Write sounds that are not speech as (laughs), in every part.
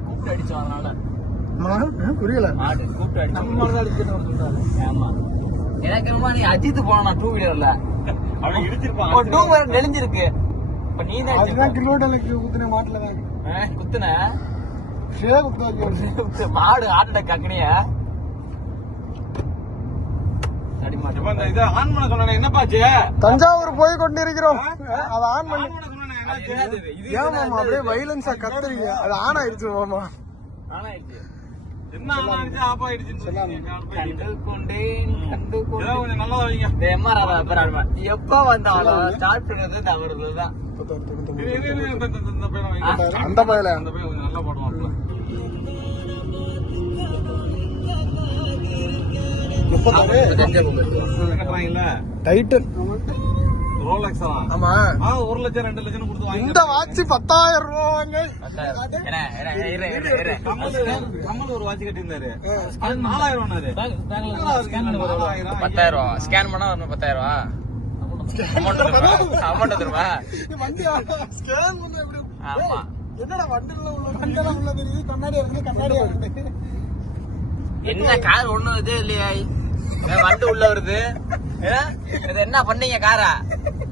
கூப்பிட்டு அடிச்சோம் அதனால. புரியல மாடு கூப்பிட்டு அடிச்சோம். ஆமா. எனக்கு என்னமோ நீ அஜித் போனா டூ வீலர்ல அவனை இடிச்சிருப்பான். ஒரு டூ வீலர் நெளிஞ்சிருக்கு. இப்ப நீ தான் அதுதான் கிலோட்டலுக்கு குத்துன மாட்டுல தான். குத்துன? மாடு ஆட்ட கக்கனிய இப்ப இந்த இதை ஆன் பண்ண சொன்னானே என்னப்பாச்சு தஞ்சாவூர் போய் கொண்டிருக்கிறோம். அதை ஆன் பண்ணி. ஏன் மாமா அப்படியே வைலன்ஸா கத்துறீங்க. அது ஆன் ஆயிடுச்சு மாமா. என்ன ஆன் ஆயிடுச்சு ஆஃப் ஆயிடுச்சுன்னு சொன்னாங்க. கண்டு கொண்டேன் கண்டு வாங்கி இந்த வாட்ச் பத்தாயிரம் ரூபாங்க. என்ன, என்ன, இரு, இரு, இரு. கமல் ஒரு வாட்ச் கட்டியிருந்தாரு. அது நாலாயிரம்? பத்தாயிரம். ரூபா ஸ்கேன் பண்ணா வரணும் பத்தாயிரம். ரூபா அமௌண்ட் வந்துருமா ஸ்கேன் பண்ண எப்படி? ஆமா. என்னடா வண்டில உள்ள வண்டெல்லாம் உள்ள தெரியுது. கண்ணாடி இருக்கு கண்ணாடி என்ன கார் ஒண்ணும் இதே இல்லையா. வண்டு உள்ள வருது. என்ன பண்ணீங்க காரா?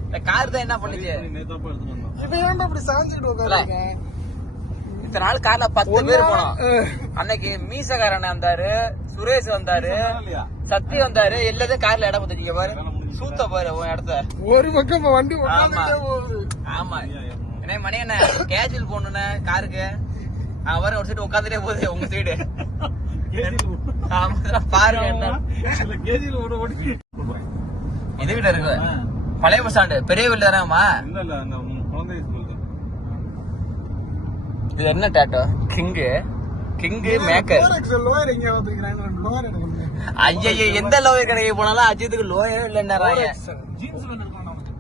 இந்த கார் தான் என்ன பண்ணுச்சு? இவன் ஏன்டா இப்படி சாஞ்சுக்கிட்டு உட்காருங்க இத்தனை நாள் கார்ல பத்து பேர் போனோம். அன்னைக்கு மீசக்காரன் வந்தாரு சுரேஷ் வந்தாரு சக்தி வந்தாரு எல்லாத்தையும் கார்ல இடம் பார்த்துட்டீங்க பாரு. சூத்த பாரு உன் இடத்த. ஒரு பக்கம் வண்டி ஆமா. ஆமா. என்ன மணி என்ன கேஜுவல் போகணுண்ணே காருக்கு. அவர் ஒரு சைடு உட்காந்துட்டே போகுது உங்க சைடு. பாருங்க இது கிட்ட இருக்கு பழைய பஸ் ஸ்டாண்டு பெரிய வீடு இது என்ன டேட்டோ கிங்கு கிங்கு மேக்கர் லோயர் எங்க வந்துருக்கிறேன் லோயர் எடுக்கணும் ஐயய்ய எந்த லோயர் கடைக்கு போனாலும் அஜித்துக்கு லோயர் நமக்கு.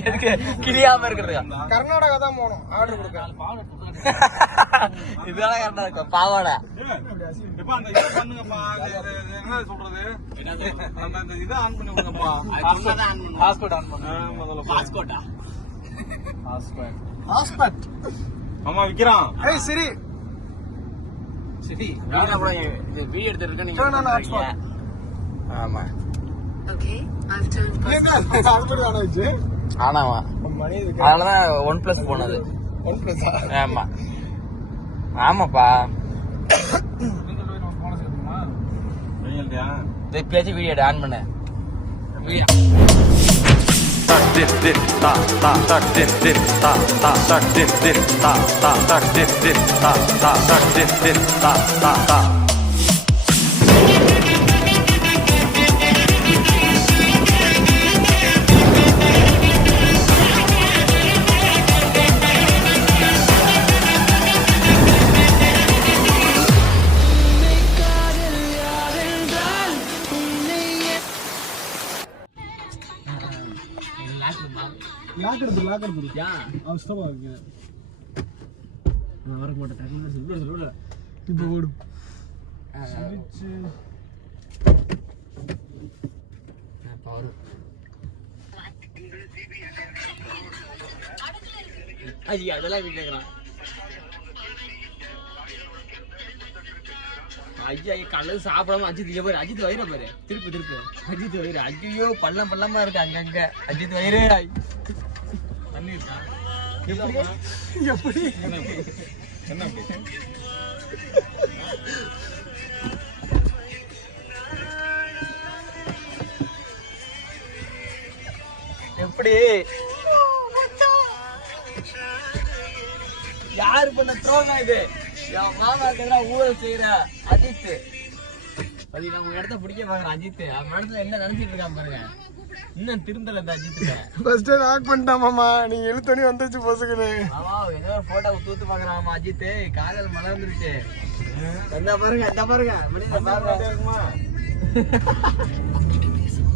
எதுக்கு? கிளியாம இருக்கிறதுக்கா? கர்நாடகா தான் போனோம் ஆர்டர் கொடுக்க. (laughs) இதுதான் கரெக்டா இருக்கும். பாவாடை. இப்ப அந்த இதை பண்ணுங்கப்பா இது- இது- இது என்ன சொல்றது இதை ஆன் பண்ணி விடுங்கப்பா பாஸ்போர்ட் ஆன் ஆ, முதல்ல. பாஸ்போர்ட்டா ஹாஸ்பட் ஆமா விக்கிறான் ஏய் சரி சரி வீடியோ வீடியோ எடுத்துருக்க நீங்க. ஆமா ஹாஸ்பட் ஆன ஒன் பிளஸ் போனது ஆமா ஆமாப்பா இப்பயாச்சும் வீடியோ ஆன் பண்ணு வீடியோ லாக் எடுத்து ஐயா அதெல்லாம் வீட்டு கேட்கறான் ஐயா கல்லு சாப்பிடாம அஜித் இங்க பாரு அஜித் வயிறு பாரு. திருப்பு திருப்பு. அஜித் வயிறு. ஐயோ பள்ளம் பள்ளமா இருக்கு அங்கங்க. அஜித் வயிறு. தண்ணி இருக்கா எப்படி? என்ன எப்படி? யாரு பண்ண த்ரோனா இது? என் மாமா எதிராக ஊழல் செய்யற அஜித் அது நம்ம இடத்த பிடிக்க பாக்குறேன் அஜித் அவன் இடத்துல என்ன நினைச்சிட்டு இருக்கான் பாருங்க. இன்னும் திருந்தல இந்த அஜித்துக்கு. ஃபர்ஸ்ட் லாக் பண்ணிட்டாமாமா நீங்க இழுத்தோனி வந்துச்சு பொசுக்குது. ஆமா ஏதோ ஒரு போட்டோ தூத்து பாக்குறான் அஜித் காதல் மலர்ந்துருச்சு. என்ன பாருங்க இந்த பாருங்க. மனித பாருங்க. இருக்குமா?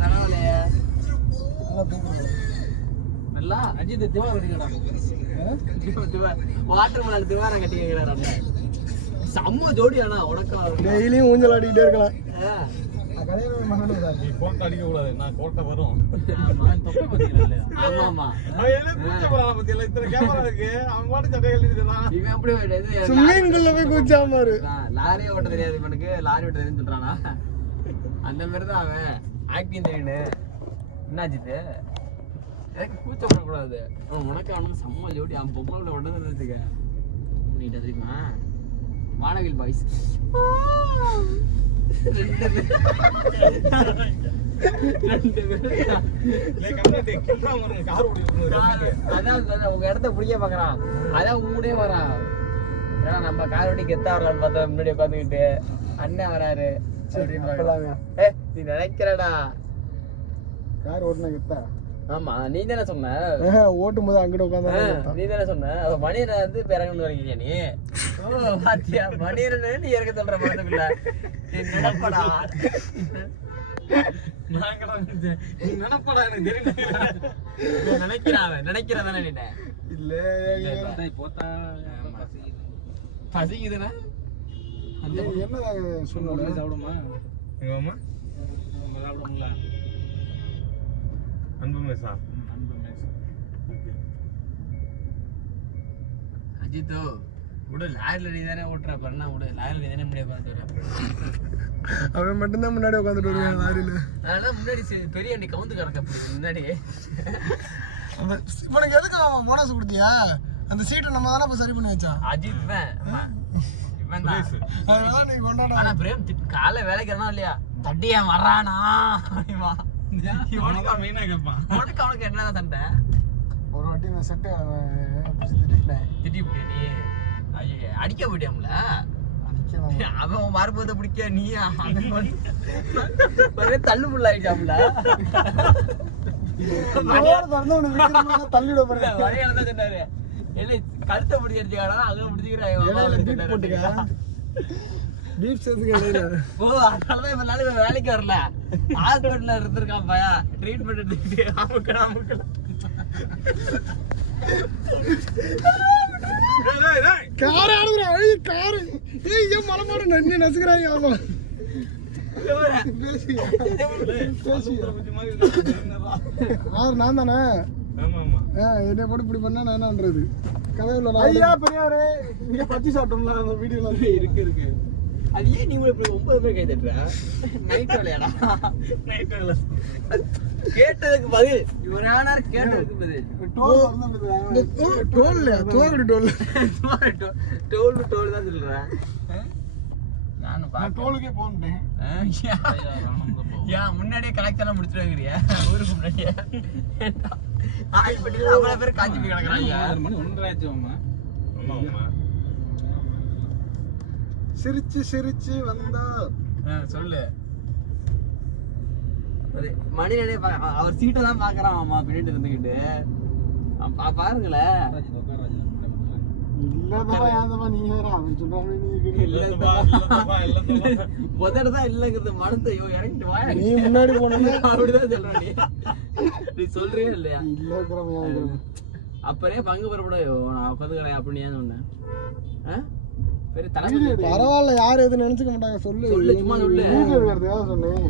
பரவாயில்லையே. நல்லா அஜித் திவா கட்டிக்கிறான். வாட்டர் மலர் திவாரம் கட்டிக்கிறான் செம்ம ஜோடி ஆனா உனக்கு. டெய்லியும் ஊஞ்சல் ஆடிக்கிட்டே இருக்கலாம். லாரியே ஓட்ட தெரியாது இவனுக்கு. லாரி ஓட்ட தெரியும்னு சொல்றானா? அந்த மாதிரி தான் அவன். ஆக்டிங் தெரியுன்னு என்னாச்சு எனக்கு கூச்சம் பண்ணக்கூடாது அவன் உனக்கு அவனுக்கு செம்ம ஜோடி. அவன் பொம்பளை ஒன்று வச்சுக்க நீட்ட தெரியுமா? வானவில் பாய்ஸ் உங்க இடத்த அதான் ஏன்னா நம்ம கார் வண்டி கெத்தா வரலான்னு பார்த்தா முன்னாடி உட்காந்துக்கிட்டு அண்ணன் வராரு நீ நினைக்கிறடா கார் ஓட்டுனா கெத்தா ஆமா நீ தானே சொன்ன ஓட்டும் போது அங்கிட்டு உட்காந்து நீ தானே சொன்ன அப்ப வந்து இப்ப இறங்கணும்னு நீ பாத்தியா? மணியனை நீ இறக்க சொல்ற மனதுக்குள்ள நினைப்படா. நினைப்படா எனக்கு தெரியும் நீ நினைக்கிறான் நினைக்கிறதானே நீ? இல்ல போத்தா பசிக்குதுன்னா? அந்த என்ன சொன்ன சாப்பிடுமா? எங்க அம்மா நம்ம சாப்பிடும்ல அன்பு மேசா. அன்பு மேசா. அஜித்தோ. விடு லாரில நீ தானே ஓட்டுற பண்ணா விடு லாரில நீ தானே முடியாது பார்த்து அவன் மட்டும்தான் முன்னாடி உட்காந்துட்டு வருவான் லாரியில அதனால முன்னாடி சி- பெரிய வண்டி கவுந்து கிடக்க முன்னாடி இவனுக்கு எதுக்கு அவன் போனஸ் கொடுத்தியா அந்த சீட்டை நம்ம தானே இப்ப சரி பண்ணி வச்சான் அஜித் தான் ஆனா பிரேம் காலைல வேலைக்கு இல்லையா தட்டியா வர்றானா அப்படிமா. உனக்கு அவனுக்கு என்ன சண்டை ஒரு வாட்டி நான் செட்டு திட்டி ஐயோ அடிக்க அடிக்கலாம் (laughs) அவன் உன் மறுபத்தை பிடிக்க நீ தள்ளு புள்ள ஆயிட்டாம்ல டோர் திறந்து உன்னை விக்ரமான தள்ளிவிட போறேன். வரையால தான் சொன்னாரு. இல்லை கழுத்தை பிடிச்சிருக்காடா அங்க இடையில பீட் பிடிச்சிக்கிறேன் போட்டுக்க? பீப் சேர்த்துக்க ஓ அதனாலதான் இவன் நாள் இவன் வேலைக்கு வரல. ஹாஸ்பிட்டல்ல இருந்திருக்கான் பையா. ட்ரீட்மெண்ட் எடுத்துக்கிட்டு. (laughs) கார ஆடுதுடா ஐய் காரு. ஏய் ஏன் மலை மாடு நன்னி நசுக்கிறாங்க ஆமா ஆறு நான் தானே? ஆமா என்னை போட்டு இப்படி பண்ணா நான் என்ன பண்றது கதையுள்ள ஐயா பெரியவரே நீங்க பத்தி சாப்பிட்டோம்ல அந்த வீடியோல இருக்கு இருக்கு. அது ஏன் நீ இப்படி ஒன்பது பேர் கை தட்டுற? நைட் வேலையாடா? நைட் வேலை. கேட்டதுக்கு பதில். இவர் ஆனார் கேட்டதுக்கு பதில். டோல் தோகடி டோல் டோல் டோல் தான் சொல்றேன் டோலுக்கே போன்ட்டேன் ஏன் முன்னாடியே கலெக்ஷன் முடிச்சிருவாங்கறியா ஊருக்கு முன்னாடியே. ஆயில் பண்ணி அவ்வளவு பேர் காஞ்சி போய் கிடக்குறாங்க. மணி ஒன்றரை ஆச்சு ஆமா. சிரிச்சு சிரிச்சு வந்தா. சொல்லு. ஒரு மணி நிலைய அவர் சீட்டை தான் பாக்குறான் அம்மா பின்னாடி இருந்துகிட்டு. அப்ப பாருங்களேன். (laughs) முன்னாடி அப்படிதான் சொல்ற நீ. சொல்றியா இல்லையா? அப்பறே பங்கு பெறப்பட நான் உட்காந்துக்கிறேன் அப்படின்னு சொன்னேன்? பரவாயில்ல யாரும் எதுவும் நினைச்சுக்க மாட்டாங்க சொல்லு. சொல்லு, சும்மா சொல்லு. வீடியோ எடுக்கிறதுக்காக சொன்னேன்.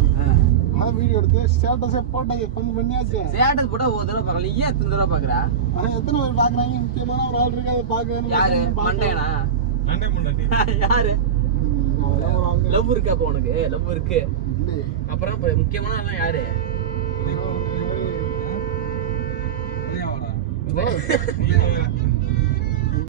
அதான் வீடியோ எடுத்து ஸ்டேட்டஸே போட்டாங்க பங்கு பண்ணியாச்சு. சேட்டஸ் போட்டா ஒரு தடவை பார்க்கல ஏன் எத்தனை தடவை பாக்குறா ஆனா எத்தனை பேர் பாக்குறாங்க முக்கியமான ஒரு ஆள் (laughs) இருக்கு அதை பாக்குறேன்னு யாரு மண்டையனா? அண்டை முன்னாடி. யாரு? லவ் இருக்கா அப்ப உனக்கு? லவ் இருக்கு. அப்புறம் முக்கியமான ஆள்லாம் யாரு? நீங்க